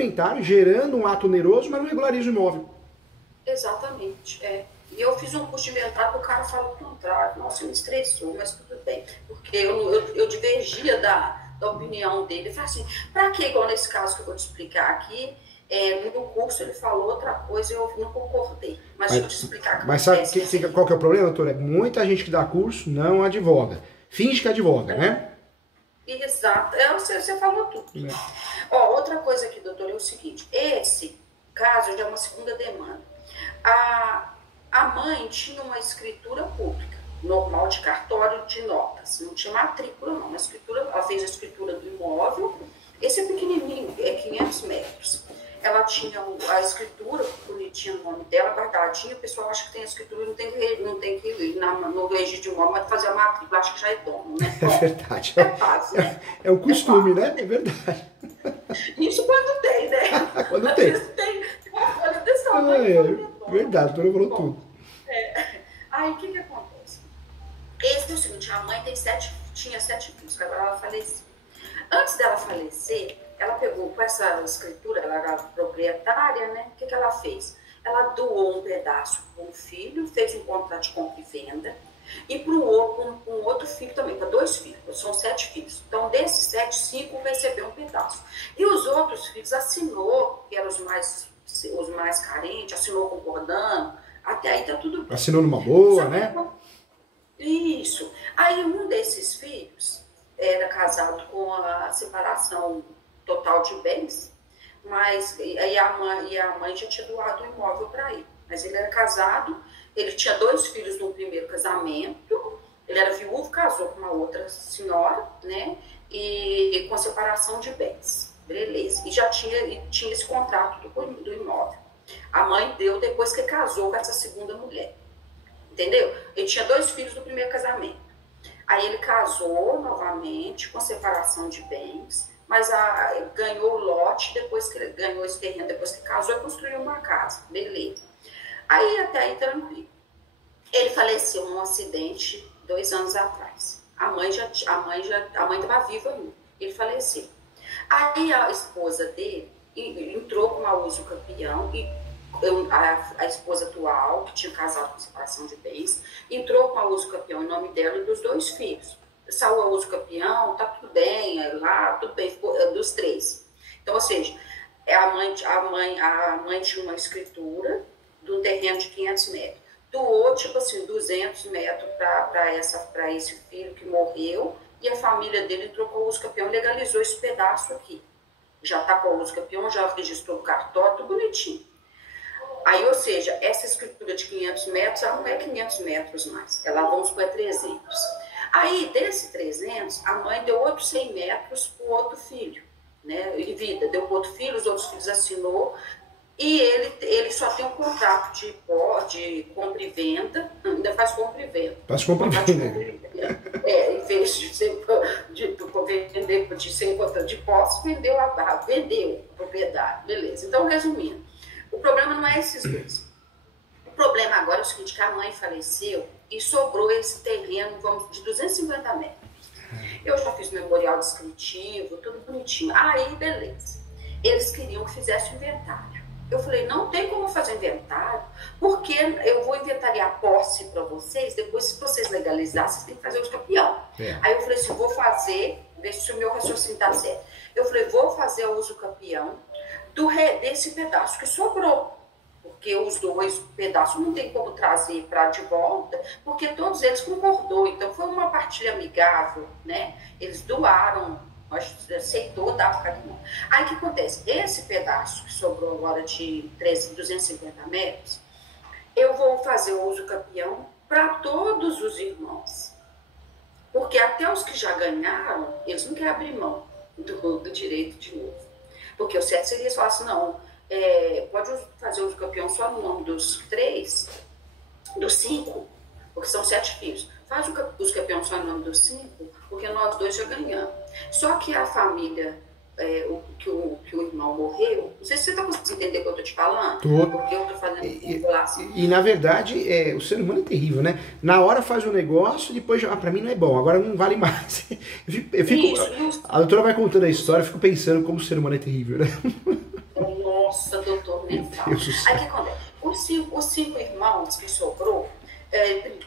inventário, gerando um ato oneroso, mas não regulariza o imóvel. Exatamente, E eu fiz um curso de inventário, o cara falou o contrário. Nossa, me estressou, mas tudo bem. Porque eu divergia da opinião dele. Eu falei assim, pra que, igual nesse caso que eu vou te explicar aqui, no curso ele falou outra coisa e eu não concordei. Mas deixa eu te explicar o que Mas acontece. sabe qual que é o problema, doutora? Muita gente que dá curso não advoga. Finge que advoga, né? Exato, você falou tudo. Ó, outra coisa aqui, doutor, é o seguinte. Esse caso já é uma segunda demanda. A mãe tinha uma escritura pública, normal de cartório de notas. Não tinha matrícula, não. Ela fez a escritura do imóvel. Esse é pequenininho, 500 metros. Ela tinha a escritura bonitinha no nome dela, guardadinha. O pessoal acha que tem a escritura, não tem que ir no registro de imóvel, mas fazer a matrícula, acho que já é dono, né? É verdade. É fácil, né? É o costume, né? É verdade. Isso quando tem, né? Quando tem. Às vezes tem uma folha desse tamanho. Verdade, a doutora falou tudo. Aí o que acontece? Esse é o seguinte, a mãe tinha 7 filhos, agora ela faleceu. Antes dela falecer, ela pegou com essa escritura, ela era proprietária, né? O que ela fez? Ela doou um pedaço para um filho, fez um contrato de compra e venda, e para um outro filho também, para 2 filhos, são 7 filhos. Então, desses 7, 5 recebeu um pedaço. E os outros filhos assinou, que eram os mais carentes, assinou concordando, até aí tá tudo bem. Assinou numa boa, né? Isso. Aí um desses filhos era casado com a separação total de bens, mas aí a mãe já tinha doado o imóvel para ele. Mas ele era casado, ele tinha 2 filhos no primeiro casamento, ele era viúvo, casou com uma outra senhora, né? E com separação de bens. Beleza. E já tinha esse contrato do imóvel. A mãe deu depois que casou com essa segunda mulher. Entendeu? Ele tinha 2 filhos do primeiro casamento. Aí ele casou novamente com separação de bens, mas ganhou o lote depois que ele ganhou esse terreno, depois que casou e construiu uma casa. Beleza. Aí até aí tranquilo. Ele faleceu num acidente 2 anos atrás. A mãe estava viva ainda. Ele faleceu. Aí a esposa dele entrou com a uso campeão e a esposa atual, que tinha casado com separação de bens, entrou com a uso campeão em nome dela e dos 2 filhos. Saiu a uso campeão, tá tudo bem, tudo bem, ficou dos 3. Então, ou seja, a mãe tinha uma escritura do terreno de 500 metros. Doou, tipo assim, 200 metros para esse filho que morreu, e a família dele entrou com a uso campeão e legalizou esse pedaço aqui. Já tá com a uso campeão, já registrou o cartório, tudo bonitinho. Aí, ou seja, essa escritura de 500 metros, ela não é 500 metros mais, ela vamos para 300. Aí, desse 300, a mãe deu outros 100 metros para o outro filho, né, em vida. Deu para o outro filho, os outros filhos assinou, e ele só tem um contrato de compra e venda, ainda faz compra e venda. Faz compra e venda. Em vez de ser de posse, vendeu a propriedade, beleza. Então, resumindo, o problema não é esses 2. O problema agora é o seguinte, que a mãe faleceu e sobrou esse terreno, de 250 metros. Eu já fiz memorial descritivo, tudo bonitinho. Aí, beleza. Eles queriam que fizesse o inventário. Eu falei, não tem como fazer inventário, porque eu vou inventariar a posse para vocês, depois se vocês legalizarem, vocês têm que fazer o campeão. Aí eu falei assim, vou fazer, ver se o meu raciocínio está certo. Eu falei, vou fazer o uso campeão desse pedaço que sobrou, porque os 2 pedaços não tem como trazer de volta, porque todos eles concordou, então foi uma partilha amigável, né? Eles doaram, aceitou dar para cada um. Aí o que acontece? Esse pedaço que sobrou agora de 250 metros, eu vou fazer o uso campeão para todos os irmãos, porque até os que já ganharam, eles não querem abrir mão do direito de novo. Porque o certo seria falar assim, não, pode fazer uso campeão só no nome dos 3, dos 5, porque são 7 filhos. Faz o uso campeão só no nome dos 5, porque nós 2 já ganhamos. Só que a família, que o irmão morreu, não sei se você está conseguindo entender o que eu estou te falando. Tô. Porque eu estou fazendo manipulação. E na verdade, o ser humano é terrível, né? Na hora faz um negócio, depois, para mim não é bom, agora não vale mais. A doutora vai contando a história, eu fico pensando como o ser humano é terrível, né? Nossa, doutor, nem fala. Aí o que acontece? Os cinco irmãos que sobrou,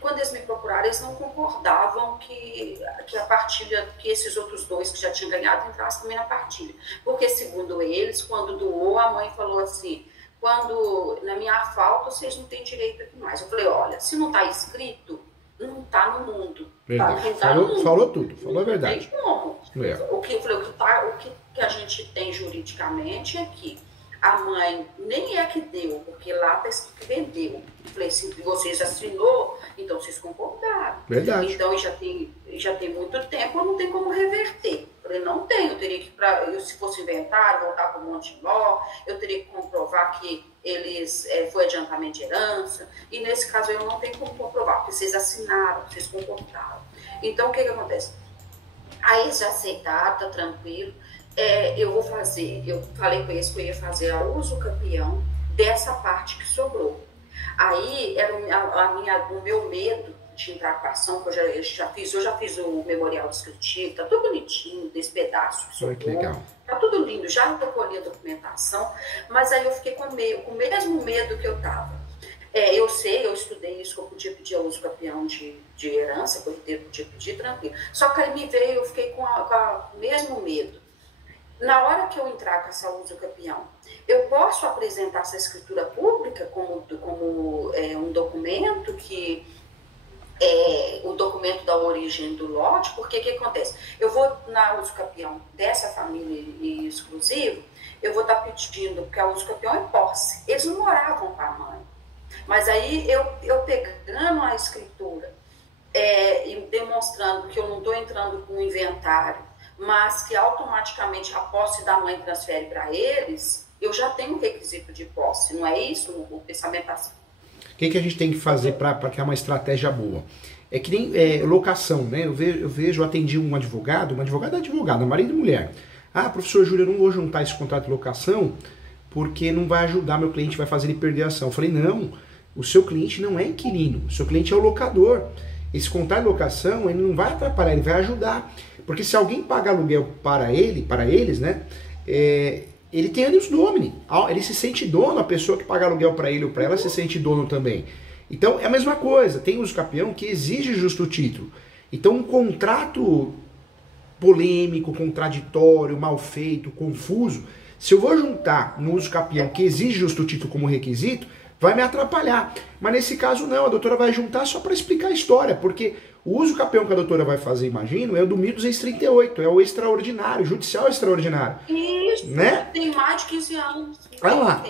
quando eles me procuraram, eles não concordavam que a partilha, que esses outros dois que já tinham ganhado entrassem também na partilha. Porque, segundo eles, quando doou, a mãe falou assim, quando na minha falta, vocês não têm direito aqui mais. Eu falei, olha, se não está escrito, não está no mundo. Verdade. Tá no mundo. Falou tudo, falou a verdade. Não tem como. O que a gente tem juridicamente é que a mãe nem é que deu, porque lá está escrito que vendeu. Eu falei, se vocês assinou, então vocês concordaram. Verdade. Então já tem muito tempo, não tem como reverter. Eu falei, não tem, eu teria que, se fosse inventário, voltar para o Monte Mó, eu teria que comprovar que eles foi adiantamento de herança, e nesse caso eu não tenho como comprovar, porque vocês assinaram, vocês concordaram. Então o que acontece? Aí eles já aceitaram, tá tranquilo. Eu falei com eles que eu ia fazer a uso campeão dessa parte que sobrou. Aí era o meu medo de entrar com a ação, que eu já fiz o memorial descritivo, tá tudo bonitinho, desse pedaço que sobrou. Que legal. Tá tudo lindo, já recolhi a documentação, mas aí eu fiquei com o mesmo medo que eu tava. Eu estudei isso, que eu podia pedir a uso campeão de herança, que eu podia pedir tranquilo. Só que aí eu fiquei com o mesmo medo. Na hora que eu entrar com essa uso campeão, eu posso apresentar essa escritura pública como um documento que o documento da origem do lote, porque o que acontece? Eu vou na uso campeão dessa família exclusiva, eu vou estar pedindo, porque a uso campeão é posse. Eles não moravam com a mãe. Mas aí eu pegando a escritura e demonstrando que eu não estou entrando com o inventário, mas que automaticamente a posse da mãe transfere para eles, eu já tenho um requisito de posse, não é isso o pensamento assim? O que a gente tem que fazer para criar uma estratégia boa? É que nem locação, né? Eu atendi um advogado, marido e mulher. Ah, professor Júlio, eu não vou juntar esse contrato de locação porque não vai ajudar meu cliente, vai fazer ele perder a ação. Eu falei, não, o seu cliente não é inquilino, o seu cliente é o locador. Esse contrato de locação, ele não vai atrapalhar, ele vai ajudar. Porque se alguém paga aluguel para eles, né, ele tem ânimos domini. Ele se sente dono, a pessoa que paga aluguel para ele ou para ela se sente dono também. Então é a mesma coisa, tem uso campeão que exige justo título. Então um contrato polêmico, contraditório, mal feito, confuso, se eu vou juntar no uso campeão que exige justo título como requisito, vai me atrapalhar. Mas nesse caso não, a doutora vai juntar só para explicar a história, porque o uso campeão que a doutora vai fazer, imagino, é o do 1238, é o extraordinário, judicial extraordinário. Isso, né? Tem mais de 15 anos. Olha lá,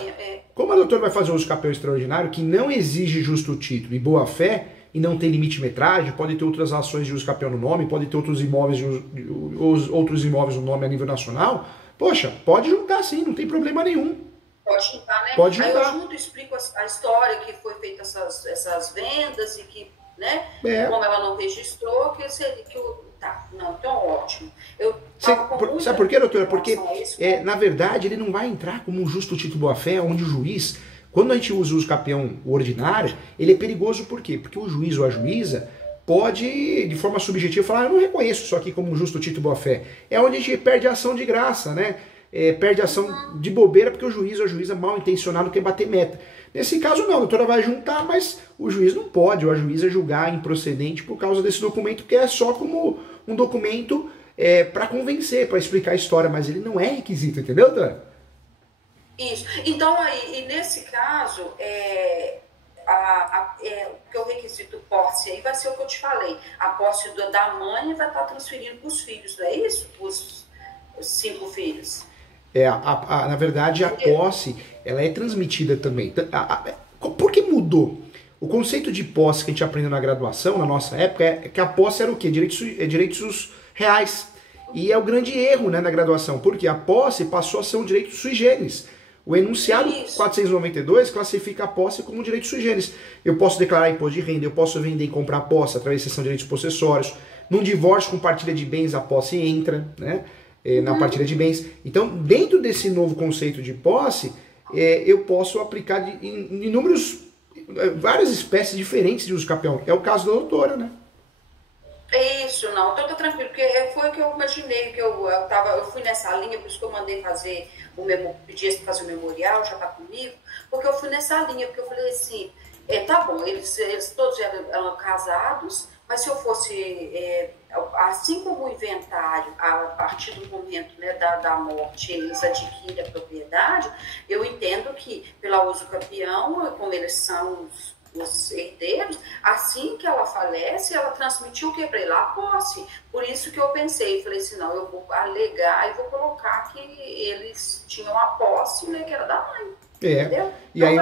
como a doutora vai fazer o uso campeão extraordinário, que não exige justo título e boa fé, e não tem limite de metragem, pode ter outras ações de uso campeão no nome, pode ter outros imóveis no nome a nível nacional, poxa, pode juntar sim, não tem problema nenhum. Pode juntar, né? Pode juntar. Aí eu junto, explico a história que foi feita essas vendas e que, né, como ela não registrou, então ótimo. Sabe por quê, doutora? Porque, na verdade, ele não vai entrar como um justo título boa-fé, onde o juiz, quando a gente usa o uso campeão ordinário, ele é perigoso por quê? Porque o juiz ou a juíza pode, de forma subjetiva, falar, eu não reconheço isso aqui como um justo título boa-fé. É onde a gente perde a ação de graça, né? Perde a ação de bobeira porque o juiz ou a juíza mal intencionado quer bater meta. Nesse caso não, a doutora vai juntar, mas o juiz não pode, ou a juíza julgar improcedente por causa desse documento, que é só como um documento para convencer, para explicar a história, mas ele não é requisito, entendeu, doutora? Isso. Então, aí, e nesse caso, que o requisito posse aí vai ser o que eu te falei. A posse da mãe vai estar transferindo para os filhos, não é isso? Os 5 filhos. Na verdade, a posse, ela é transmitida também. Por que mudou? O conceito de posse que a gente aprendeu na graduação, na nossa época, é que a posse era o quê? Direitos reais. E é o grande erro, né, na graduação, porque a posse passou a ser um direito sui generis. O enunciado 492 classifica a posse como um direito sui generis. Eu posso declarar imposto de renda, eu posso vender e comprar posse através da seção de direitos possessórios. Num divórcio com partilha de bens, a posse entra, né? Na partilha de bens. Então, dentro desse novo conceito de posse, eu posso aplicar várias espécies diferentes de uso campeão. É o caso da doutora, né? Isso, não, então tá tranquilo, porque foi o que eu imaginei, que eu fui nessa linha, por isso que eu mandei fazer pedi para fazer o memorial, já tá comigo, porque eu fui nessa linha, porque eu falei assim, tá bom, eles todos eram casados, mas se eu fosse, assim como o inventário, a partir do momento, né, da morte, eles adquirem a propriedade, eu entendo que, pela uso campeão, como eles são os herdeiros, assim que ela falece, ela transmitiu o que para ele? A posse. Por isso que eu pensei, falei assim, não, eu vou alegar e vou colocar que eles tinham a posse, né, que era da mãe. Entendeu? E aí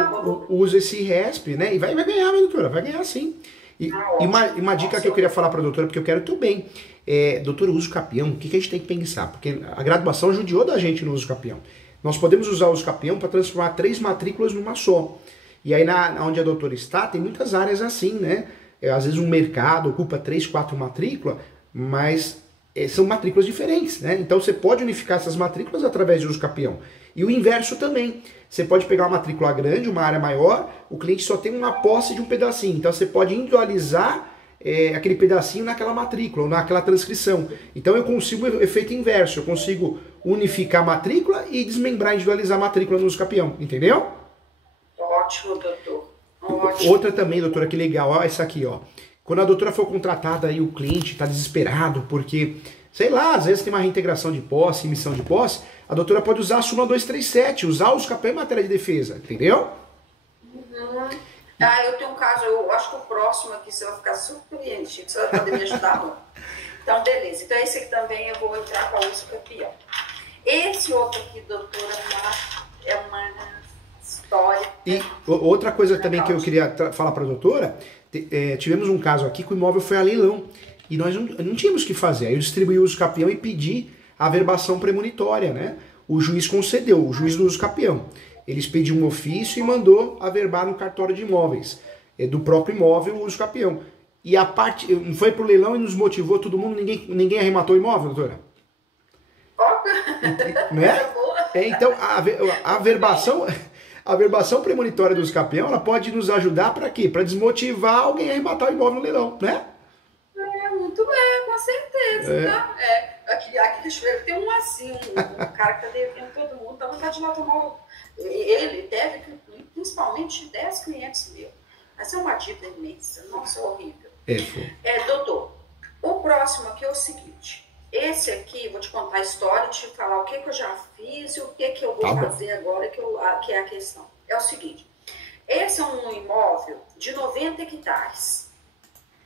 usa esse RESP, né? E vai ganhar, minha doutora, vai ganhar sim. E uma dica que eu queria falar para a doutora, porque eu quero teu bem. Doutora, uso capião, o que a gente tem que pensar? Porque a graduação judiou da gente no uso capião. Nós podemos usar o uso capião para transformar 3 matrículas numa só. E aí, onde a doutora está, tem muitas áreas assim, né? Às vezes um mercado ocupa 3, 4 matrículas, mas são matrículas diferentes, né? Então você pode unificar essas matrículas através de uso capião. E o inverso também. Você pode pegar uma matrícula grande, uma área maior, o cliente só tem uma posse de um pedacinho. Então você pode individualizar aquele pedacinho naquela matrícula, ou naquela transcrição. Então eu consigo o efeito inverso. Eu consigo unificar a matrícula e desmembrar, individualizar a matrícula no uso capião. Entendeu? Ótimo, doutor. Ótimo. Outra também, doutora, que legal. Olha essa aqui, ó. Quando a doutora for contratada aí, o cliente está desesperado porque, sei lá, às vezes tem uma reintegração de posse, emissão de posse, a doutora pode usar a súmula 237, usar os capião em matéria de defesa, entendeu? Uhum. Eu tenho um caso, eu acho que o próximo aqui você vai ficar surpreendido, você vai poder me ajudar muito. Então, beleza. Então, esse aqui também eu vou entrar com o uso capião. Esse outro aqui, doutora, é uma história. E outra coisa também que eu queria falar para a doutora, tivemos um caso aqui que o imóvel foi a leilão e nós não tínhamos o que fazer. Aí eu distribuí o uso capião e pedi a averbação premonitória, né? O juiz concedeu, o juiz do uso capião. Eles pediu um ofício e mandou averbar no cartório de imóveis, do próprio imóvel o uso capião. E a parte, foi pro leilão e nos motivou todo mundo, ninguém arrematou o imóvel, doutora? Né? Então, a averbação premonitória do uso capião, ela pode nos ajudar para quê? Para desmotivar alguém a arrematar o imóvel no leilão, né? Muito bem, com certeza. Tá? Aqui deixa eu ver, tem um assim, um cara que tá devendo todo mundo, dá vontade de lá tomar. Ele deve, principalmente, 10 clientes meus. Mas é uma dívida imensa, nossa, horrível. Doutor, o próximo aqui é o seguinte. Esse aqui, vou te contar a história, te falar o que eu já fiz e o que eu vou fazer agora, que é a questão. É o seguinte, esse é um imóvel de 90 hectares,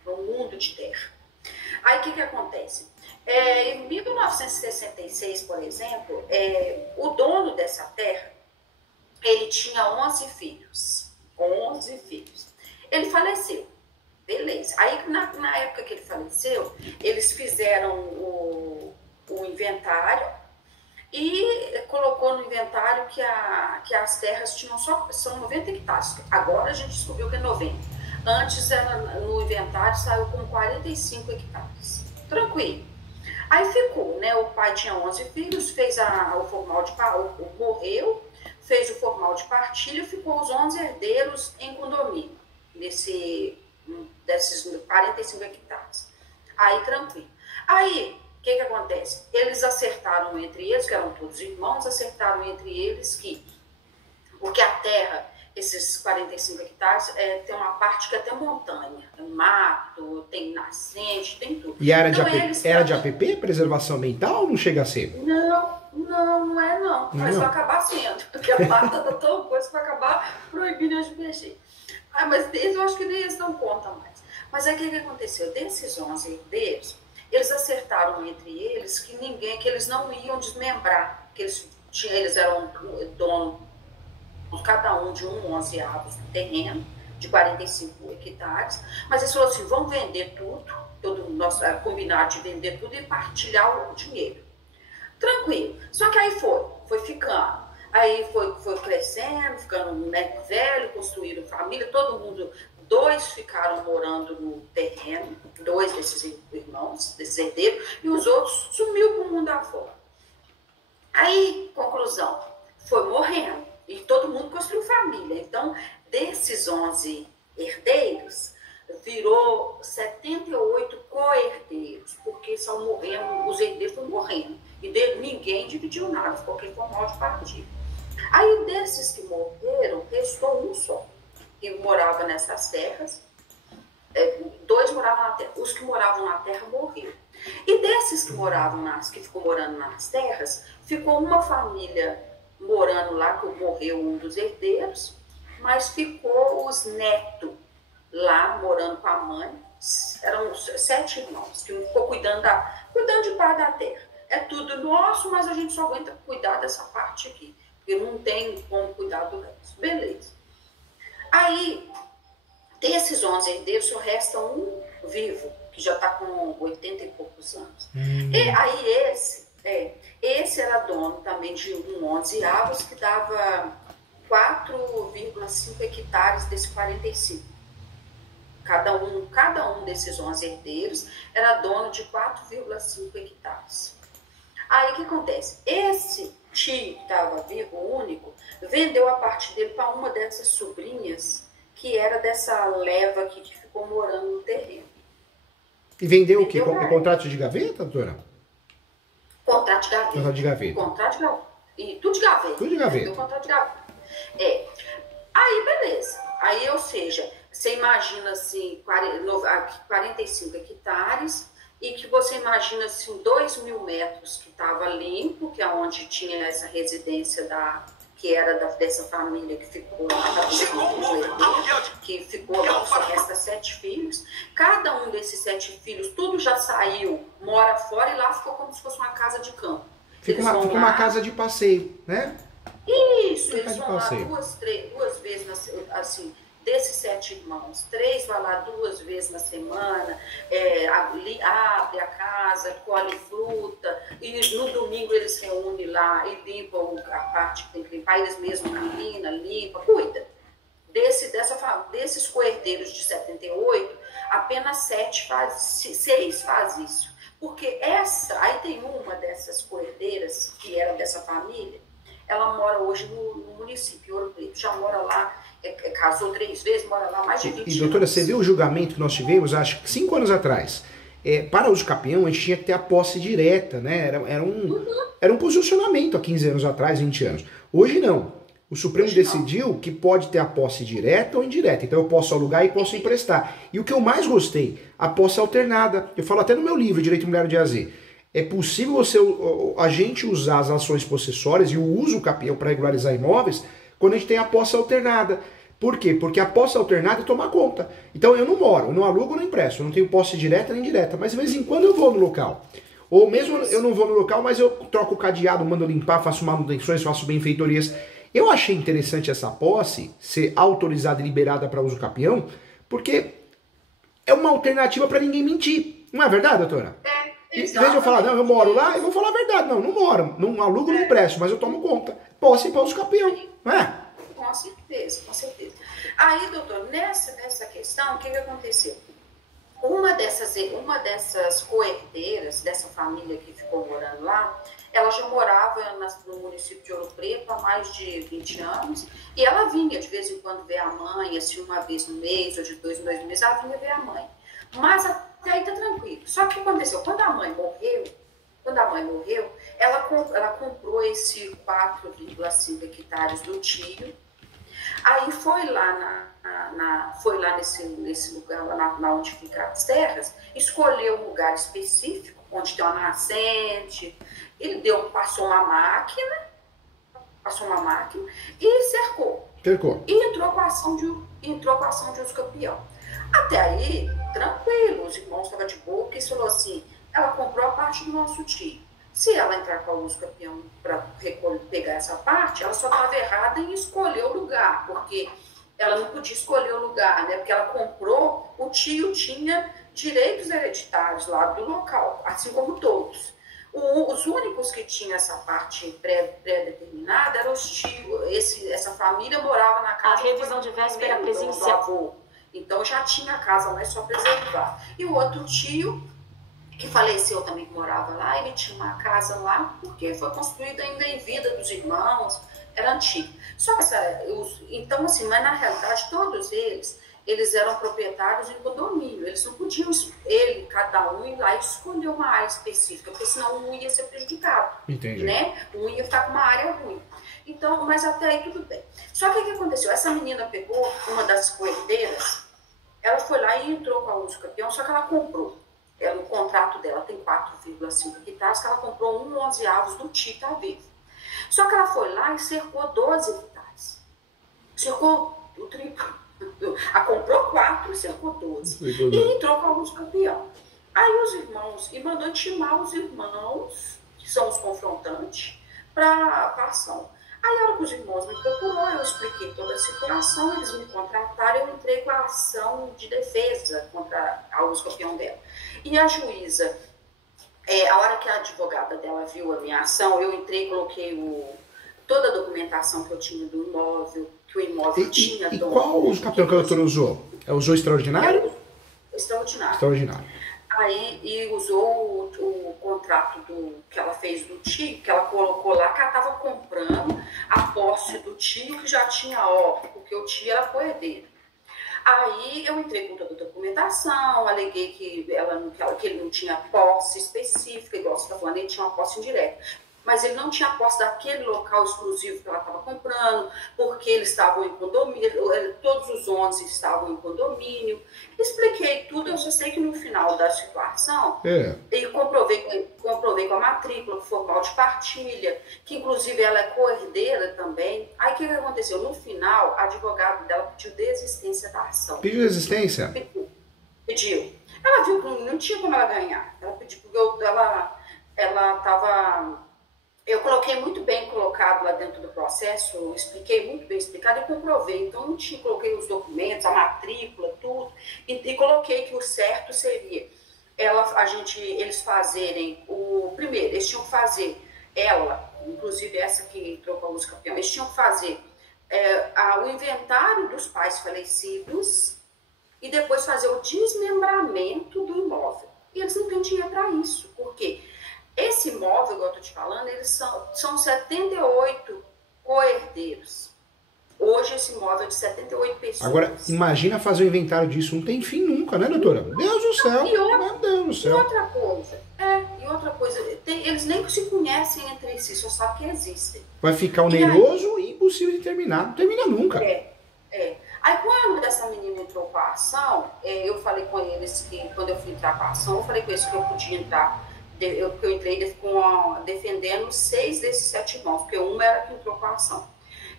no mundo de terra. Aí o que acontece? Em 1966, por exemplo, o dono dessa terra, ele tinha 11 filhos. 11 filhos. Ele faleceu. Beleza. Aí, na época que ele faleceu, eles fizeram o inventário e colocou no inventário que as terras são 90 hectares. Agora a gente descobriu que é 90. Antes, no inventário, saiu com 45 hectares. Tranquilo. Aí ficou, né? O pai tinha 11 filhos, fez o formal de morreu, fez o formal de partilha, ficou os 11 herdeiros em condomínio, desses 45 hectares. Aí, tranquilo. Aí, o que acontece? Eles acertaram entre eles, que eram todos irmãos, acertaram entre eles porque a terra, esses 45 hectares, tem uma parte que é até montanha, tem mato, tem nascente, tem tudo. E era de APP, preservação ambiental, ou não chega a ser? Não é não. Mas vai acabar sendo, porque a mata tá tão coisa que vai acabar proibindo de mexer. Mas eu acho que nem eles não contam mais. Mas aí o que aconteceu? Desses 11 herdeiros, eles acertaram entre eles que eles não iam desmembrar, que eles eram dono, cada um de 11avos do terreno, de 45 hectares, mas eles falaram assim, vamos vender tudo, todo mundo combinar de vender tudo e partilhar o dinheiro. Tranquilo. Só que aí foi ficando. Aí foi crescendo, ficando neto velho, construíram família, todo mundo, 2 ficaram morando no terreno, 2 desses irmãos, desses herdeiros, e os outros sumiu para o mundo afora. Aí, conclusão, foi morrendo, e todo mundo construiu família. Então, desses 11 herdeiros, virou 78 co-herdeiros, porque só morrendo, os herdeiros estão morrendo. E ninguém dividiu nada, porque foi mal de partido. Aí desses que morreram, restou um só, que morava nessas terras. Dois moravam na terra. Os que moravam na terra morreram. E desses que ficou morando nas terras, ficou uma família morando lá, que morreu um dos herdeiros, mas ficou os netos lá morando com a mãe. Eram 7 irmãos que ficou cuidando de parte da terra. É tudo nosso, mas a gente só aguenta cuidar dessa parte aqui, porque não tem como cuidar do resto. Beleza. Aí, desses 11 herdeiros, só resta um vivo, que já está com 80 e poucos anos. E aí esse era dono também de 11 avos, que dava 4,5 hectares desse 45. Cada um desses 11 herdeiros era dono de 4,5 hectares. Aí o que acontece? Esse tio que estava vivo, único, vendeu a parte dele para uma dessas sobrinhas, que era dessa leva aqui que ficou morando no terreno. E vendeu o quê? Contrato de gaveta, doutora? Contrato de gaveta. Contrato de gaveta. Contrato de gaveta. E tudo de gaveta. Tudo de gaveta. Vendeu contrato de gaveta. Aí, beleza. Aí, ou seja, você imagina assim, 45 hectares, e que você imagina assim, 2.000 metros que estava limpo, que é onde tinha essa residência que era dessa família que ficou lá, que ficou lá, só resta 7 filhos. Cada um desses 7 filhos, tudo já saiu, mora fora, e lá ficou como se fosse uma casa de campo. Fica uma casa de passeio, né? Isso, eles vão lá duas vezes, assim, desses 7 irmãos, 3 vão lá 2 vezes na semana, abre a casa, colhe fruta, e no domingo eles se reúnem lá e limpam a parte que tem que limpar, eles mesmos, menina, limpa, cuida. Desses co-herdeiros de 78, apenas 6 faz isso. Porque aí tem uma dessas co-herdeiras, que era dessa família, ela mora hoje no município, Ouro Preto, já mora lá, casou 3 vezes, mora lá mais de 20 anos. E doutora, você viu o julgamento que nós tivemos, acho que 5 anos atrás? Para uso capião, a gente tinha que ter a posse direta, né? Era um posicionamento há 15 anos atrás, 20 anos. Hoje não. O Supremo decidiu que pode ter a posse direta ou indireta. Então eu posso alugar e posso emprestar. E o que eu mais gostei, a posse alternada. Eu falo até no meu livro, Direito Imobiliário de AZ. É possível a gente usar as ações possessórias e o uso capião para regularizar imóveis quando a gente tem a posse alternada. Por quê? Porque a posse alternada é tomar conta. Então eu não moro, eu não alugo, eu não empresto, eu não tenho posse direta nem indireta, mas de vez em quando eu vou no local. Ou mesmo eu não vou no local, mas eu troco o cadeado, mando limpar, faço manutenções, faço benfeitorias. Eu achei interessante essa posse ser autorizada e liberada para uso capião, porque é uma alternativa para ninguém mentir. Não é verdade, doutora? Em vez de eu falar, não, eu moro lá, eu vou falar a verdade. Não moro, não alugo, não empresto, mas eu tomo conta. Posse para uso capião, não é? Com certeza, com certeza. Aí, doutor, nessa questão, o que aconteceu? Uma dessas co-herdeiras, dessa família que ficou morando lá, ela já morava no município de Ouro Preto há mais de 20 anos, e ela vinha de vez em quando ver a mãe, assim, uma vez no mês, ou de 2 em 2 meses, ela vinha ver a mãe. Mas até aí tá tranquilo. Só que o que aconteceu? Quando a mãe morreu, ela comprou esse 4,5 hectares do tio. Aí foi lá nesse lugar, lá onde ficam as terras, escolheu um lugar específico, onde tem uma nascente, ele passou uma máquina e cercou. E entrou com a ação de uso capião. Até aí, tranquilo, os irmãos estavam de boa, porque falou assim, ela comprou a parte do nosso tio. Se ela entrar com o uso capião para pegar essa parte, ela só estava errada em escolher o lugar, porque ela não podia escolher o lugar, né? Porque ela comprou, o tio tinha direitos hereditários lá do local, assim como todos. Os únicos que tinham essa parte pré-determinada eram os tios, essa família morava na casa... A revisão de véspera presencial. Então já tinha a casa lá, só preservar. E o outro tio, que faleceu também, que morava lá, ele tinha uma casa lá, porque foi construída ainda em vida dos irmãos, era antigo. Só que então assim, mas na realidade todos eles eles eram proprietários em condomínio, eles não podiam, cada um, ir lá e escolher uma área específica, porque senão um ia ser prejudicado. Entendi. Né? Um ia ficar com uma área ruim. Então, mas até aí tudo bem. Só que o que aconteceu? Essa menina pegou uma das coerdeiras, ela foi lá e entrou com a Uso Campeão, só que ela comprou. No contrato dela tem 4,5 hectares, que ela comprou 11 avos do tio tá vivo. Só que ela foi lá e cercou 12 hectares. Cercou o triplo. Ela comprou 4 e cercou 12. E entrou com a Uso Campeão. Aí os irmãos, e mandou intimar os irmãos, que são os confrontantes, para a ação. Aí, a hora que os irmãos me procurou, eu expliquei toda a situação, eles me contrataram, eu entrei com a ação de defesa contra a Uso Campeão dela. E a juíza, a hora que a advogada dela viu a minha ação, eu entrei e coloquei toda a documentação que eu tinha do imóvel, que o imóvel tinha dono. E qual Uso Campeão que a doutora usou? Usou extraordinário? Extraordinário. Extraordinário. Aí, e usou o contrato que ela fez do tio, que ela colocou lá, que ela estava comprando a posse do tio, que já tinha óbito, porque o tio era coerdeiro. Aí eu entrei com toda a documentação, aleguei que ele não tinha posse específica, igual você está falando, ele tinha uma posse indireta. Mas ele não tinha posse daquele local exclusivo que ela estava comprando, porque eles estavam em condomínio, todos os 11 estavam em condomínio. Expliquei tudo, eu só sei que no final da situação, eu comprovei com a matrícula, com formal de partilha, que inclusive ela é coerdeira também. Aí o que aconteceu? No final, a advogada dela pediu desistência da ação. Pediu desistência? Pediu. Ela viu que não tinha como ela ganhar. Ela pediu, porque ela estava... Eu coloquei muito bem colocado lá dentro do processo, eu expliquei muito bem explicado e comprovei. Então, coloquei os documentos, a matrícula, tudo, e coloquei que o certo seria eles fazerem primeiro, eles tinham que fazer, inclusive essa que entrou com a Uso Campeão, eles tinham que fazer o inventário dos pais falecidos e depois fazer o desmembramento do imóvel. E eles não têm dinheiro para isso. Por quê? Esse imóvel, igual eu estou te falando, eles são 78 coerdeiros. Hoje esse imóvel é de 78 pessoas. Agora, imagina fazer o inventário disso, não tem fim nunca, né, doutora? Deus do céu, meu Deus do céu. E outra coisa, eles nem se conhecem entre si, só sabem que existem. Vai ficar oneroso e impossível de terminar, não termina nunca. Aí quando essa menina entrou com a ação, eu falei com eles que quando eu fui entrar com a ação, eu falei com eles que eu podia entrar. Eu entrei defendendo 6 desses 7 irmãos, porque uma era que entrou com a ação.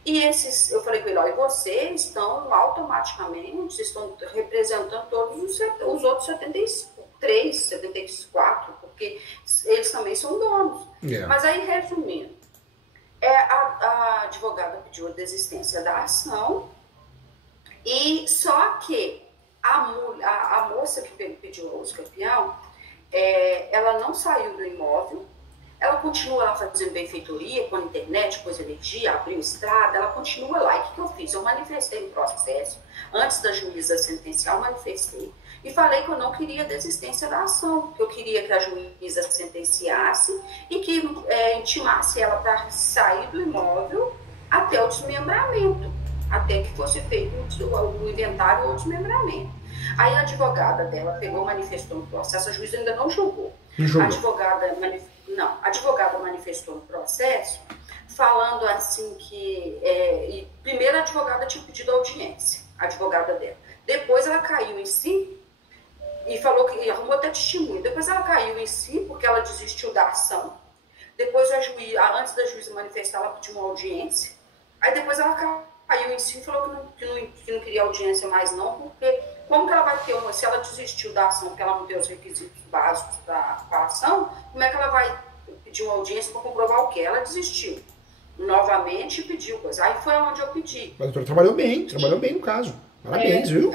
E eu falei com ele, e vocês estão automaticamente, vocês estão representando todos os outros 73, 74, porque eles também são donos. Mas aí, resumindo, a advogada pediu a desistência da ação, e só que a moça que pediu o Uso Campeão, ela não saiu do imóvel, ela continua lá fazendo benfeitoria, com a internet, pôs energia, abriu estrada, ela continua lá. E o que eu fiz? Eu manifestei no processo, antes da juíza sentenciar, eu manifestei. E falei que eu não queria desistência da ação, que eu queria que a juíza sentenciasse e que intimasse ela para sair do imóvel até o desmembramento, até que fosse feito o inventário ou o desmembramento. Aí a advogada dela pegou, manifestou no processo, a juíza ainda não julgou. A advogada manifestou no processo, falando assim que... primeiro a advogada tinha pedido audiência, a advogada dela. Depois ela caiu em si e falou que arrumou até testemunho. Depois ela caiu em si porque ela desistiu da ação. Depois antes da juíza manifestar, ela pediu uma audiência. Aí depois ela caiu em si e falou que não queria audiência mais não, porque como que ela vai ter se ela desistiu da ação, porque ela não tem os requisitos básicos para a ação, como é que ela vai pedir uma audiência para comprovar o quê? Ela desistiu. Novamente pediu coisa. Aí foi onde eu pedi. Mas a doutora trabalhou bem no caso. Parabéns, viu?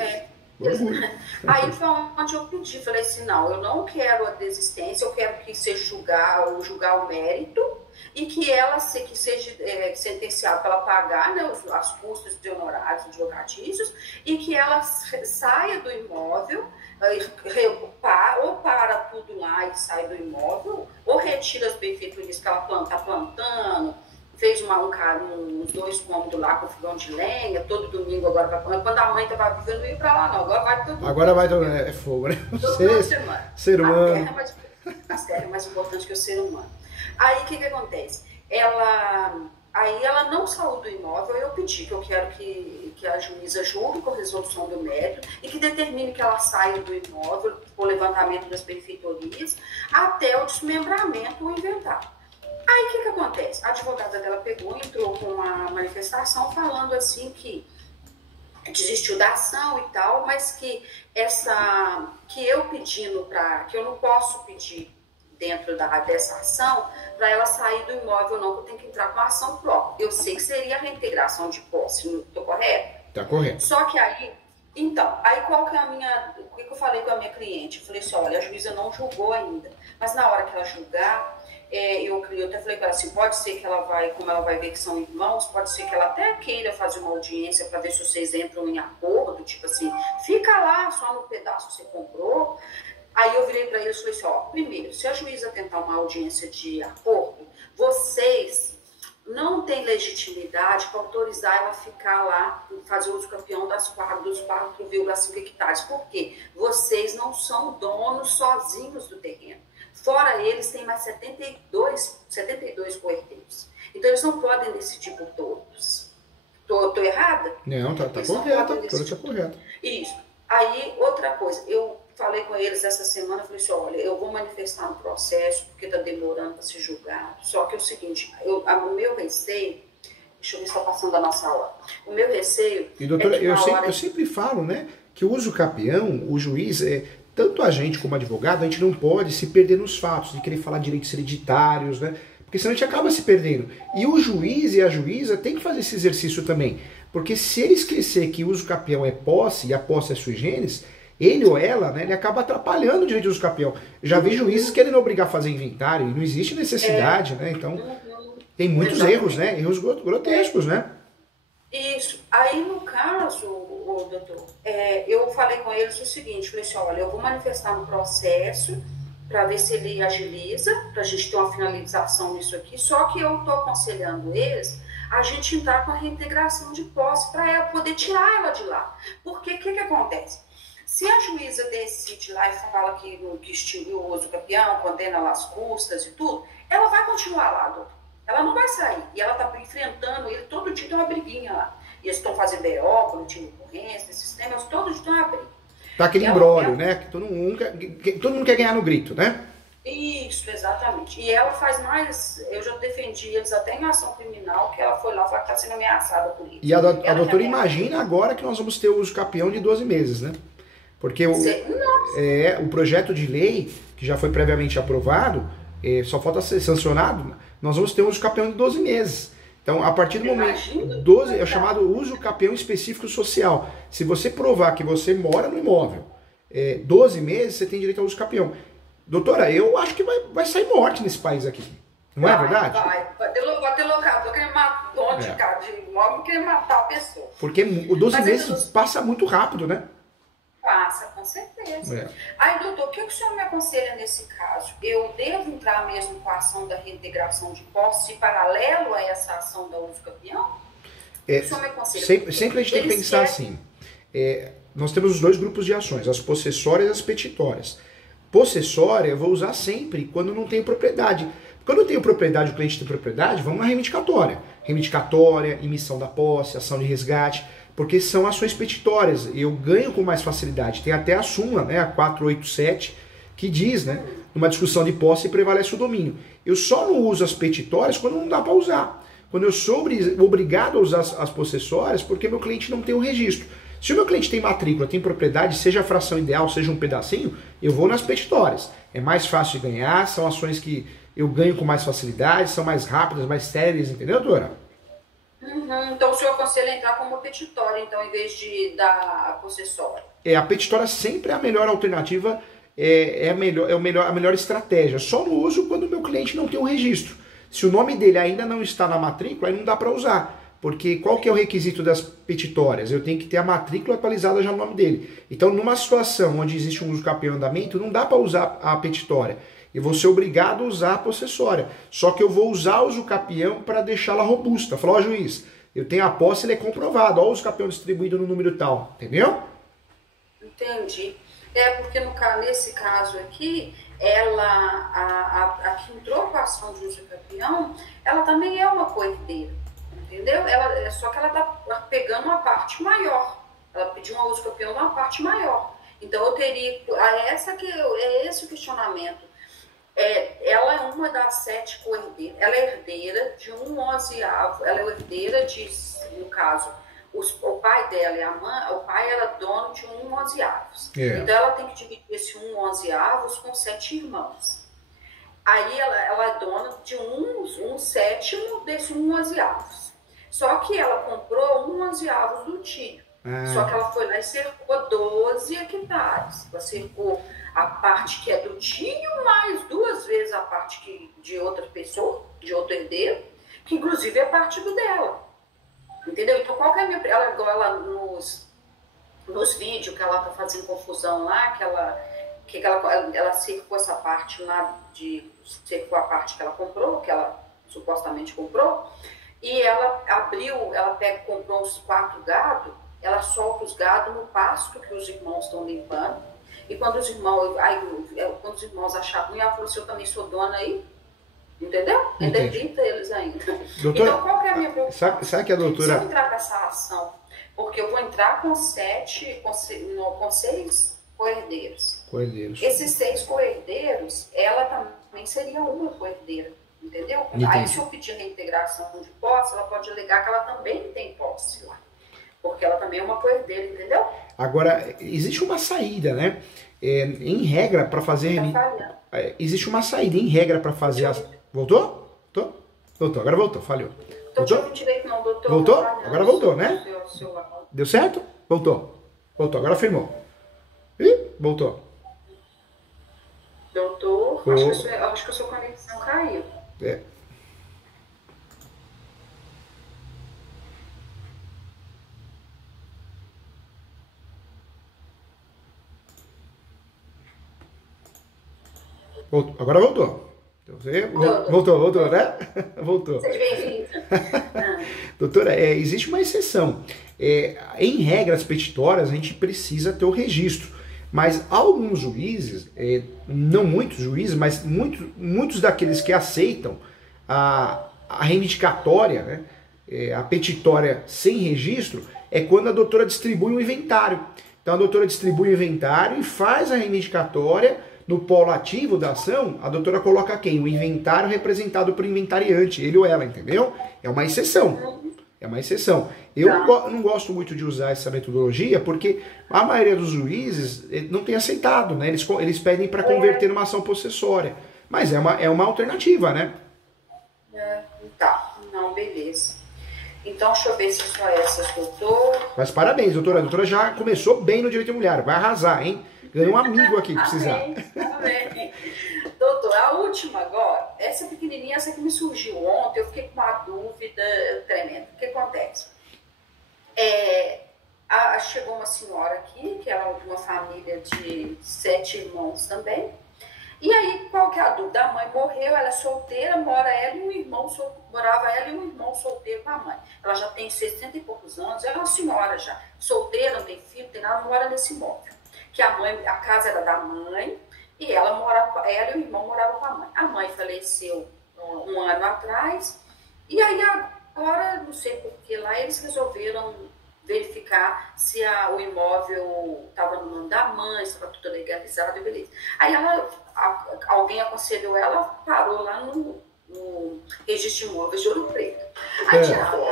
Aí foi onde eu pedi, falei assim, não, eu não quero a desistência, eu quero que seja julgar o mérito e que ela que seja sentenciada para ela pagar, né, as custas de honorários advocatícios e que ela saia do imóvel, ou para tudo lá e sai do imóvel, ou retira as benfeitorias que ela está plantando, fez uns 2 cômodos lá com fogão de lenha, todo domingo agora. Quando a mãe estava viva, eu não ia para lá não, agora vai todo mundo. Agora vai todo é fogo, né? Toda semana. Ser humano. A terra é mais importante que o ser humano. Aí o que acontece? Aí ela não saiu do imóvel, eu pedi que eu quero que a juíza julgue com a resolução do mérito e que determine que ela saia do imóvel por levantamento das benfeitorias até o desmembramento ou inventário. Aí o que acontece? A advogada dela pegou, entrou com uma manifestação falando assim que desistiu da ação e tal, mas que eu pedindo que eu não posso pedir dentro dessa ação, para ela sair do imóvel não, que eu tenho que entrar com a ação própria. Eu sei que seria a reintegração de posse, não estou correto? Tá correto. Só que aí qual que é o que eu falei com a minha cliente? Eu falei assim, olha, a juíza não julgou ainda, mas na hora que ela julgar, eu até falei para ela assim, pode ser que ela vai, como ela vai ver que são irmãos, pode ser que ela até queira fazer uma audiência para ver se vocês entram em acordo, tipo assim, fica lá só no pedaço que você comprou. Aí eu virei para eles e falei assim, ó, primeiro, se a juíza tentar uma audiência de acordo, vocês não têm legitimidade para autorizar ela a ficar lá e fazer uso campeão dos 4,5 hectares. Por quê? Vocês não são donos sozinhos do terreno. Fora eles, tem mais 72 coerdeiros. Então eles não podem decidir por todos. Tô errada? Não, tá correta. Toda tá correta. Isso. Aí, outra coisa, eu falei com eles essa semana, falei assim, olha, eu vou manifestar no processo, porque está demorando para ser julgado. Só que é o seguinte, o meu receio, deixa eu ver se está passando a nossa hora. O meu receio... E doutora, eu sempre falo, né, que o uso capião, o juiz, tanto a gente como advogado, a gente não pode se perder nos fatos, de querer falar direitos hereditários, né, porque senão a gente acaba se perdendo. E o juiz e a juíza tem que fazer esse exercício também, porque se ele esquecer que o uso capião é posse, e a posse é sui generis, ele ou ela, né, ele acaba atrapalhando o direito de uso capião. Já vi juízes querendo obrigar a fazer inventário e não existe necessidade, né? Então, tem muitos erros, né? Erros grotescos, né? Isso. Aí, no caso, doutor, eu falei com eles o seguinte, falei assim, olha, eu vou manifestar no processo para ver se ele agiliza, para a gente ter uma finalização nisso aqui, só que eu estou aconselhando eles a gente entrar com a reintegração de posse para ela poder tirar ela de lá. Porque o que acontece? Se a juíza decide lá e fala que extinguiu o uso campeão, condena lá as custas e tudo, ela vai continuar lá, doutor. Ela não vai sair. E ela está enfrentando ele, todo dia tem uma briguinha lá. E eles estão fazendo BO, boletim de ocorrência, esses temas, todo dia tem uma briga. Tá aquele imbróglio, né? Que todo mundo quer ganhar no grito, né? Isso, exatamente. E ela faz mais, eu já defendi eles até em ação criminal, que ela foi lá e falou que está sendo ameaçada por isso. E a doutora imagina agora que nós vamos ter o uso capião de 12 meses, né? Porque o projeto de lei, que já foi previamente aprovado, só falta ser sancionado, nós vamos ter um uso capião de 12 meses. Então, a partir do momento... 12 é o chamado uso capião específico social. Se você provar que você mora no imóvel, 12 meses, você tem direito ao uso capião. Doutora, eu acho que vai sair morte nesse país aqui. Não é verdade? Vai ter locador querendo matar dono de casa de imóvel, querendo matar a pessoa. Porque o 12 meses passa muito rápido, né? Passa, com certeza. Aí, doutor, o que o senhor me aconselha nesse caso? Eu devo entrar mesmo com a ação da reintegração de posse paralelo a essa ação da uso campeão? O senhor me aconselha? Sempre a gente tem que pensar assim. Nós temos os dois grupos de ações, as possessórias e as petitórias. Possessória eu vou usar sempre quando não tenho propriedade. Quando eu tenho propriedade, o cliente tem propriedade, vamos na reivindicatória. Reivindicatória, emissão da posse, ação de resgate, porque são ações petitórias. Eu ganho com mais facilidade. Tem até a súmula, né, a 487, que diz, né, numa discussão de posse prevalece o domínio. Eu só não uso as petitórias quando não dá para usar. Quando eu sou obrigado a usar as possessórias, porque meu cliente não tem o registro. Se o meu cliente tem matrícula, tem propriedade, seja a fração ideal, seja um pedacinho, eu vou nas petitórias. É mais fácil de ganhar, são ações que eu ganho com mais facilidade, são mais rápidas, mais sérias, entendeu, doutora? Então o senhor aconselha entrar como petitória, então, em vez de dar possessória? A petitória sempre é a melhor alternativa, a melhor estratégia. Só não uso quando o meu cliente não tem o registro. Se o nome dele ainda não está na matrícula, aí não dá para usar. Porque qual que é o requisito das petitórias? Eu tenho que ter a matrícula atualizada já no nome dele. Então, numa situação onde existe um uso capião em andamento, não dá para usar a petitória. e vou ser obrigado a usar a possessória. Só que eu vou usar o usucapião para deixá-la robusta. Falar, ó, juiz, eu tenho a posse, ele é comprovado, ó, o usucapião distribuído no número tal, entendeu? Entendi. Porque nesse caso aqui, a que entrou com a ação de usucapião, ela também é uma coerdeira, entendeu? Só que ela está pegando uma parte maior. Ela pediu uma usucapião de uma parte maior. Então eu teria. É esse o questionamento. Ela é uma das 7 coerdeiras. Ela é herdeira de um 11º. Ela é herdeira de, no caso, o pai dela e a mãe. O pai era dono de um 11º. Então ela tem que dividir esse 1/11 com 7 irmãos. Aí ela é dona de um sétimo desse 1/11. Só que ela comprou 1/11 do tio. Só que ela foi lá e cercou 12 hectares. Ela cercou a parte que é do tio, mais 2 vezes a parte de outra pessoa, de outro herdeiro, que inclusive é parte do dela. Entendeu? Então, qual que é a minha... Ela nos vídeos que ela tá fazendo confusão lá, que ela cercou essa parte lá, cercou a parte que ela comprou, que ela supostamente comprou, e ela comprou uns 4 gados, ela solta os gados no pasto que os irmãos estão limpando. E quando os irmãos acharam ruim, ela falou assim, eu também sou dona aí. Entendeu? Ainda evita eles ainda. Doutora, então, qual que é a minha preocupação? Sabe que a doutora... Se eu entrar com essa ação, porque eu vou entrar com 6 coerdeiros. Esses 6 coerdeiros, ela também seria uma coerdeira. Entendeu? Entendi. Aí, se eu pedir reintegração de posse, ela pode alegar que ela também tem posse lá. Porque ela também é uma coerdeira, entendeu? Agora, existe uma saída, né? Em regra, para fazer... existe uma saída em regra para fazer... Voltou? Voltou, agora voltou, falhou. Não te ouvindo direito não, doutor. Voltou? Agora voltou, né? Deu certo? Voltou, agora afirmou. Ih, voltou. Doutor, acho que a sua conexão caiu. Agora voltou. Você voltou, né? Voltou. Seja bem-vindo. Doutora, existe uma exceção. Em regras petitórias, a gente precisa ter o registro. Mas alguns juízes, não muitos juízes, mas muitos daqueles que aceitam a reivindicatória, né, a petitória sem registro, é quando a doutora distribui um inventário. Então a doutora distribui o inventário e faz a reivindicatória. No polo ativo da ação, a doutora coloca quem? O inventário representado por inventariante, ele ou ela, entendeu? É uma exceção. Eu não gosto muito de usar essa metodologia porque a maioria dos juízes não tem aceitado, né? Eles pedem para converter numa ação possessória. Mas é uma alternativa, né? Tá, não, beleza. Então, deixa eu ver se só essas, doutor. Mas parabéns, doutora. A doutora já começou bem no direito imobiliário. Vai arrasar, hein? Ganhou um amigo aqui, precisar. Amém. Doutor, a última agora, essa pequenininha, essa que me surgiu ontem, eu fiquei com uma dúvida tremenda. O que acontece? Chegou uma senhora aqui, que era de uma família de 7 irmãos também. E aí, qual que é a dúvida? A mãe morreu, ela é solteira, morava ela e um irmão solteiro com a mãe. Ela já tem 60 e poucos anos, é uma senhora já, solteira, não tem filho, não tem nada, mora nesse imóvel. Que a casa era da mãe e ela e o irmão moravam com a mãe. A mãe faleceu um ano atrás e aí agora, não sei porquê, lá eles resolveram verificar se o imóvel estava no nome da mãe, se estava tudo legalizado e beleza. Aí alguém aconselhou ela, parou lá no registro de imóveis de Ouro Preto. Aí tiraram para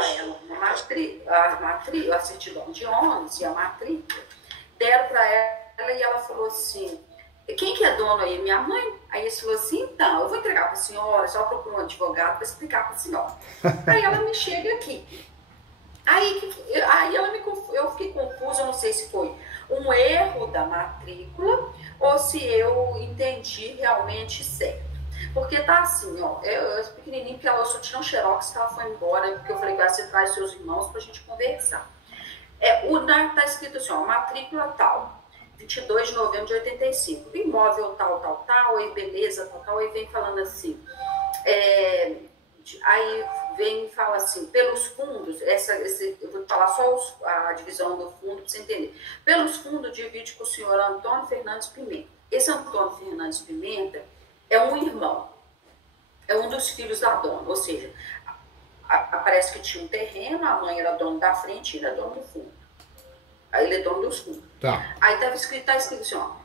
ela a certidão de ônibus e a matrícula, deram para ela e ela falou assim, quem que é dono aí? Minha mãe? Aí ele falou assim, então, eu vou entregar para a senhora, só procurar um advogado para explicar para a senhora. Aí ela me chega aqui. Aí eu fiquei confusa, eu não sei se foi um erro da matrícula ou se eu entendi realmente certo. Porque tá assim, ó, eu pequenininho, porque ela só tirou um xerox que ela foi embora, porque eu falei que você traz seus irmãos pra gente conversar. Tá escrito assim, ó, matrícula tal. 22 de novembro de 85. Imóvel tal, tal, tal, aí beleza, tal, tal, aí vem falando assim. Aí vem e fala assim, pelos fundos, eu vou falar só a divisão do fundo para você entender. Pelos fundos divide com o senhor Antônio Fernandes Pimenta. Esse Antônio Fernandes Pimenta é um irmão, é um dos filhos da dona, ou seja, parece que tinha um terreno, a mãe era dona da frente e ele é dono do fundo. Aí ele é dono dos fundos. Tá. Aí tá escrito assim, ó,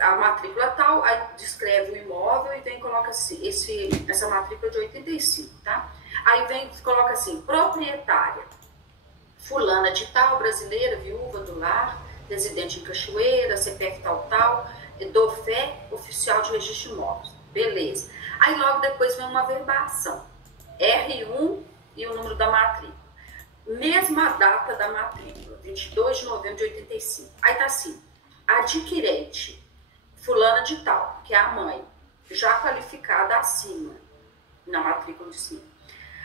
a matrícula tal, aí descreve o imóvel e vem e coloca assim, essa matrícula de 85, tá? Aí vem e coloca assim, proprietária, fulana de tal, brasileira, viúva do lar, residente em Cachoeira, CPF tal, tal, do fé, oficial de registro de imóveis. Beleza. Aí logo depois vem uma verbação, R1 e o número da matrícula. Mesma data da matrícula, 22 de novembro de 85. Aí tá assim, adquirente, fulana de tal, que é a mãe, já qualificada acima, na matrícula de cima.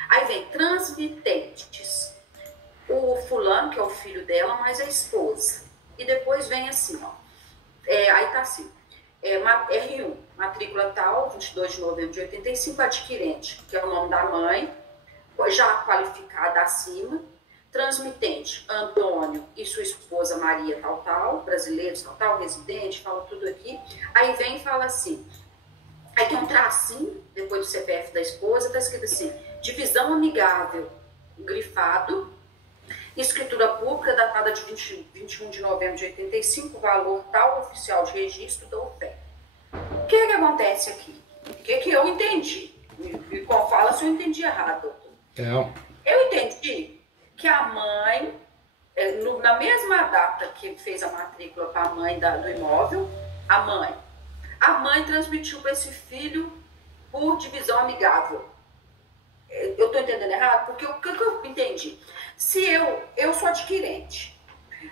Aí vem transmitentes, o fulano, que é o filho dela, mais a esposa. E depois vem assim, ó, aí tá assim, R1, matrícula tal, 22 de novembro de 85, adquirente, que é o nome da mãe, já qualificada acima, transmitente, Antônio e sua esposa Maria tal, tal, brasileiros tal, tal, residente, fala tudo aqui. Aí vem e fala assim, aí tem um tracinho, depois do CPF da esposa, tá escrito assim, divisão amigável, grifado, escritura pública datada de 21 de novembro de 85, valor tal, oficial de registro da OFE. O que acontece aqui? O que eu entendi? E qual fala se eu entendi errado, doutor? Eu entendi que a mãe, na mesma data que fez a matrícula para a mãe do imóvel, a mãe transmitiu para esse filho por divisão amigável. Eu estou entendendo errado? Porque o que eu entendi? Se eu sou adquirente,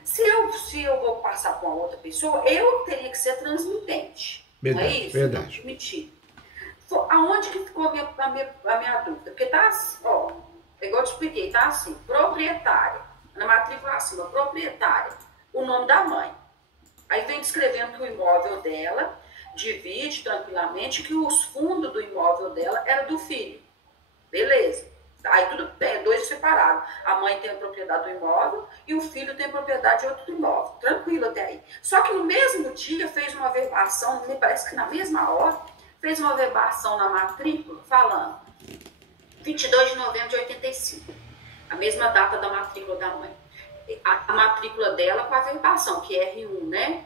se eu vou passar para uma outra pessoa, eu teria que ser transmitente. Verdade, não é isso? verdade. Transmitir. Aonde que ficou a minha dúvida? Porque tá assim, ó, igual eu te expliquei, tá assim, proprietária, na matrícula acima, proprietária, o nome da mãe. Aí vem descrevendo que o imóvel dela divide tranquilamente, que os fundos do imóvel dela era do filho. Beleza. Aí tudo bem, dois separados. A mãe tem a propriedade do imóvel e o filho tem a propriedade de outro imóvel. Tranquilo até aí. Só que no mesmo dia fez uma verbação, me parece que na mesma hora, fez uma verbação na matrícula falando 22 de novembro de 85. A mesma data da matrícula da mãe. A matrícula dela com a verbação, que é R1, né?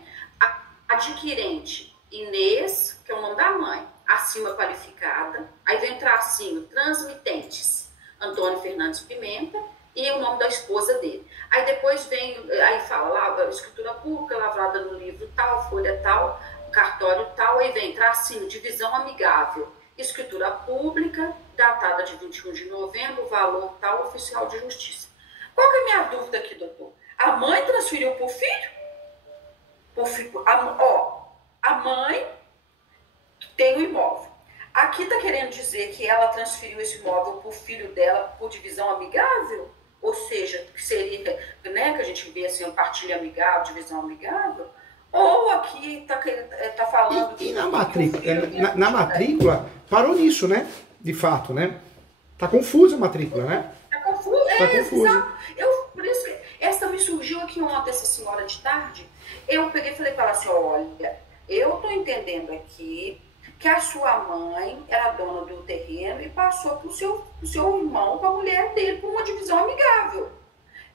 Adquirente Inês, que é o nome da mãe, acima qualificada. Aí vem tracinho, transmitentes, Antônio Fernandes Pimenta, e o nome da esposa dele. Aí depois vem, aí fala lá, escritura pública, lavrada no livro tal, folha tal, cartório tal, aí vem tracinho, divisão amigável, escritura pública, datada de 21 de novembro, valor tal, oficial de justiça. Qual que é a minha dúvida aqui, doutor? A mãe transferiu para o filho? A mãe tem o imóvel. Aqui está querendo dizer que ela transferiu esse imóvel para o filho dela por divisão amigável? Ou seja, que seria, né, que a gente vê assim, partilha amigável, divisão amigável? Ou aqui está falando... E na matrícula, na matrícula, parou nisso, né? De fato, né? Tá confusa a matrícula, né? Tá confusa, tá confusa. Por isso que essa me surgiu aqui ontem, essa senhora de tarde. Eu peguei e falei para ela assim, olha, eu tô entendendo aqui que a sua mãe era dona do terreno e passou pro seu irmão, para a mulher dele, por uma divisão amigável.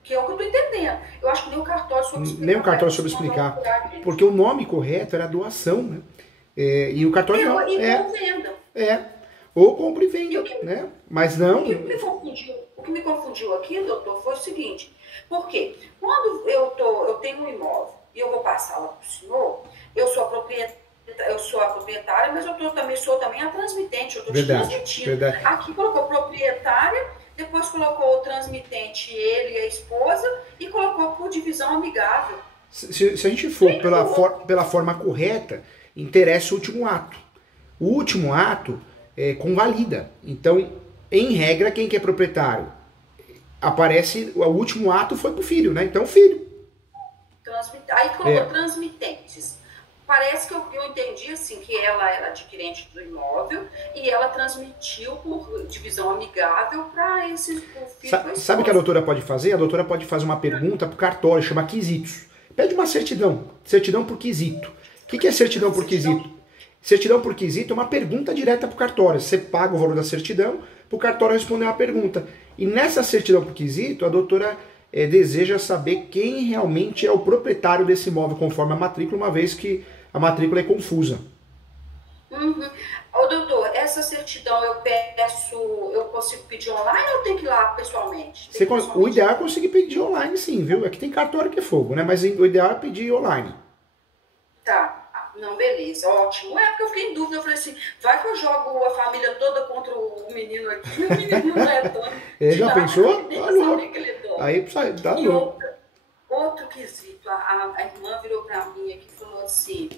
Que é o que eu tô entendendo. Eu acho que nem o cartório soube explicar. Nem o cartório soube explicar. Porque o nome correto era doação, né? E o cartório não. Ou venda. Ou compra e venda, né? Mas não. O que me confundiu aqui, doutor, foi o seguinte. Porque quando eu tenho um imóvel e eu vou passar lá para o senhor, eu sou a proprietária, mas eu sou também a transmitente, eu estou te transmitindo. Verdade. Aqui colocou proprietária, depois colocou o transmitente, ele e a esposa, e colocou por divisão amigável. Se a gente for pela forma correta, interessa o último ato. O último ato convalida. Então, em regra, quem que é proprietário? Aparece, o último ato foi pro filho, né? Então, filho. Aí colocou transmitentes. Parece que eu entendi assim, que ela era adquirente do imóvel e ela transmitiu por divisão amigável para esse filho. Sabe o que a doutora pode fazer? A doutora pode fazer uma pergunta para o cartório, chama quesitos. Pede uma certidão por quesito. O que é certidão por quesito? Certidão por quesito é uma pergunta direta para o cartório. Você paga o valor da certidão para o cartório responder uma pergunta. E nessa certidão por quesito, a doutora deseja saber quem realmente é o proprietário desse imóvel, conforme a matrícula, uma vez que a matrícula é confusa. Uhum. Ô, doutor, essa certidão eu consigo pedir online ou eu tenho que ir lá pessoalmente? O ideal é conseguir pedir online, sim, viu? Aqui tem cartório que é fogo, né? Mas o ideal é pedir online. Tá. Não, beleza, ótimo. É porque eu fiquei em dúvida, eu falei assim, vai que eu jogo a família toda contra o menino aqui, o menino não é dono. Já pensou? Tá louco. Aí tá e louco. Outro quesito, a irmã virou pra mim aqui e falou assim,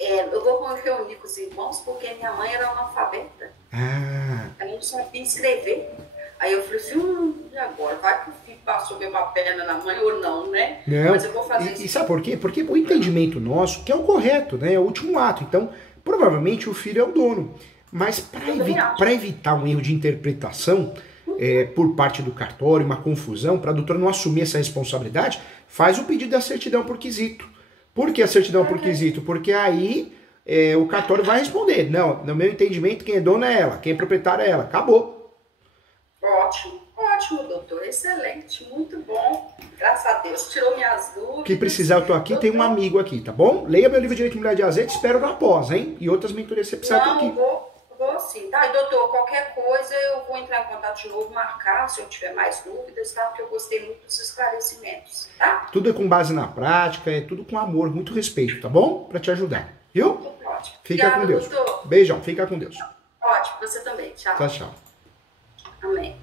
eu vou reunir com os irmãos porque minha mãe era analfabeta. Ela não sabia escrever. Aí eu falei assim, e agora? Vai que o filho passou mesmo a perna na mãe ou não, né? Não. Mas eu vou fazer isso. E sabe por quê? Porque o entendimento nosso, que é o correto, né? É o último ato. Então, provavelmente o filho é o dono. Mas para evitar um erro de interpretação por parte do cartório, uma confusão, para a doutora não assumir essa responsabilidade, faz o pedido da certidão por quesito. Por que a certidão por quesito? Porque aí o cartório vai responder. Não, no meu entendimento, quem é dono é ela, quem é proprietário é ela. Acabou. Ótimo, doutor. Excelente, muito bom. Graças a Deus, tirou minhas dúvidas. Que precisar, eu tô aqui, tem um amigo aqui, tá bom? Leia meu livro Direito de Mulher de Azeite, espero na pós, hein? E outras mentorias você precisa aqui. Vou sim, tá? E doutor, qualquer coisa eu vou entrar em contato de novo, marcar se eu tiver mais dúvidas, tá? Porque eu gostei muito dos esclarecimentos, tá? Tudo é com base na prática, é tudo com amor, muito respeito, tá bom? Pra te ajudar, viu? Ótimo. Fica Obrigada, com Deus. doutor. Beijão, fica com Deus. Ótimo, você também. Tchau. Tchau, tchau. Amém.